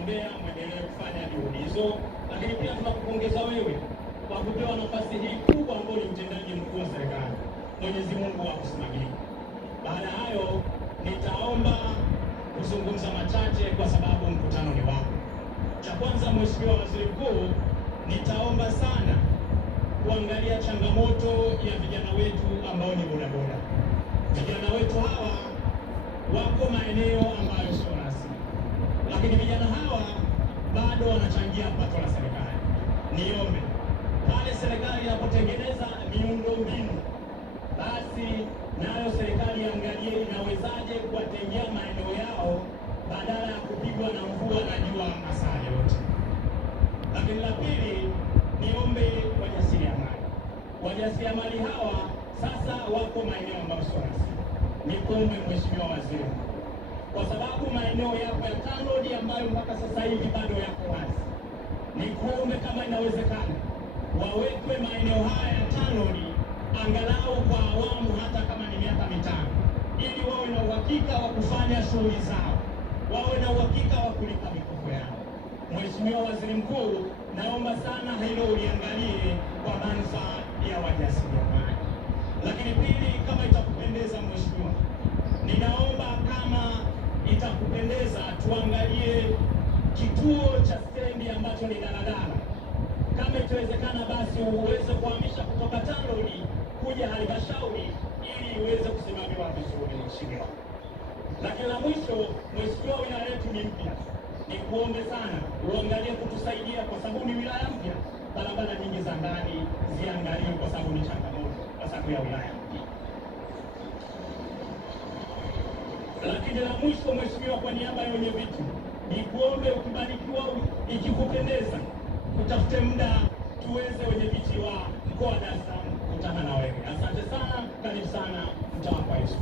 tunawaombea mwendelee kufanya juhudi hizo, lakini pia tunakupongeza wewe kwa kupewa nafasi hii kubwa ambayo ni mtendaji mkuu wa serikali. Mwenyezi Mungu akusimamie. Baada ya hayo, nitaomba kuzungumza machache kwa sababu mkutano ni wako. Cha kwanza, Mheshimiwa Waziri Mkuu, nitaomba sana kuangalia changamoto ya vijana wetu ambao ni bodaboda. Vijana wetu hawa wako maeneo ambayo sio rasmi, lakini vijana hawa bado wanachangia pato la serikali. Niombe pale serikali inapotengeneza miundombinu, basi nayo serikali iangalie inawezaje kuwatengea maeneo yao badala ya kupigwa na mvua na jua masaa yote. Lakini la pili, niombe wajasiriamali hawa sasa wako maeneo ambayo sio rasmi. Nikuombe Mheshimiwa Waziri, kwa sababu maeneo yako ya TANROADS ambayo mpaka sasa hivi bado yako wazi, nikuombe kama inawezekana wawekwe maeneo haya ya TANROADS angalau kwa awamu, hata kama ni miaka 5, ili wawe na uhakika wa kufanya shughuli zao, wawe na uhakika wa kulipa mikopo yao. Mheshimiwa Waziri Mkuu, naomba sana hilo uliangalie kwa manufaa ya wajasiriamali. Lakini pili, kama itakupendeza Mheshimiwa, ninaomba kama itakupendeza tuangalie kituo cha stendi ambacho ni daladala. Kama itawezekana, basi uweze kuhamisha kutoka TANROADS kuja halmashauri ili iweze kusimamiwa vizuri Mheshimiwa. Lakini la mwisho, Mheshimiwa, wilaya yetu ni mpya, nikuombe sana uangalie kutusaidia, kwa sababu ni wilaya mpya. Barabara nyingi za ndani ziangaliwe, kwa sababu ni changamoto kwa sababu ya wilaya mpya. Lakini la mwisho Mheshimiwa, kwa niaba ya wenye viti, nikuombe ukibarikiwa, ikikupendeza, utafute muda tuweze wenye viti wa mkoa wa Dar es Salaam kukutana na wewe. Asante sana, karibu sana, mtawapa Yesu.